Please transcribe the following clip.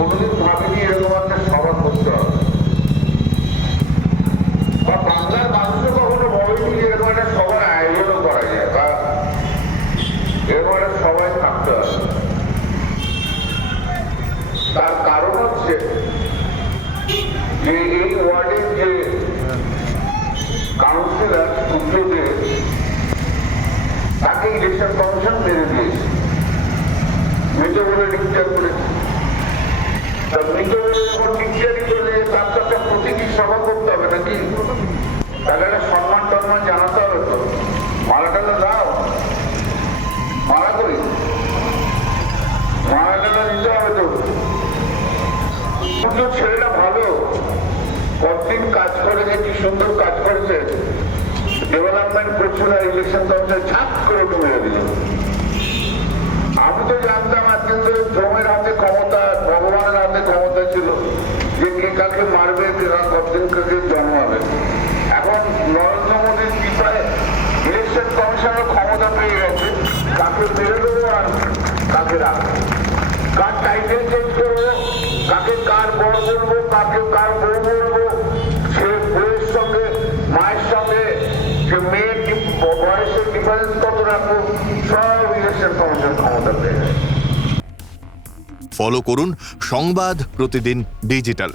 কোনোদিন ভাবিনি এরকম একটা সভা করতে হবে, বা বাংলার মানুষও কখনো ভাবেনি যে এরকম একটা সভার আয়োজনও করা যায়, বা এরকম একটা সবাই থাকতে হবে। তার কারণ হচ্ছে যে এই ওয়ার্ডের যে কাউন্সিলর সূর্যদেব, তাকে ইলেকশন কমিশন মেরে দিয়েছে, মৃত বলে ডিক্লেয়ার করেছে। মৃত বলে যখন ডিক্লেয়ারই চলে, তার তো একটা প্রতীকী সভা করতে হবে নাকি? তাহলে একটা সম্মান টম্মান জানাতে হবে তো, মালাটা দাও, মালা করি, মালাটা দিতে হবে তো। কিন্তু ছেলেটা ভালো, কতদিন কাজ করেছে, কি সুন্দর কাজ করেছে, ডেভেলপমেন্ট করছিল, ইলেকশন কমিশন ছাপ করে উঠে মেরে দিল। আমি তো জানতাম এতদিন ধরে জমের হাতে ক্ষমতা, ভগবানের হাতে ক্ষমতা ছিল, যে কে কাকে মারবে, কতদিন কাকে জন্মাবে। এখন নরেন্দ্র মোদীর কৃপায় ইলেকশন কমিশনের ক্ষমতা পেয়ে গেছে, কাকে মেরে দেবো আর কাকে রাখবো, কার টাইটেল চেঞ্জ করবো, কাকে কার বর বলবো, কাকে কার বউ বলবো, সে বউয়ের সঙ্গে মায়ের সঙ্গে যে মেয়ের বয়সের ডিফারেন্স কত রাখবো, সব ইলেকশন কমিশন ক্ষমতা পেয়ে গেছে। ফলো করুন সংবাদ প্রতিদিন ডিজিটাল।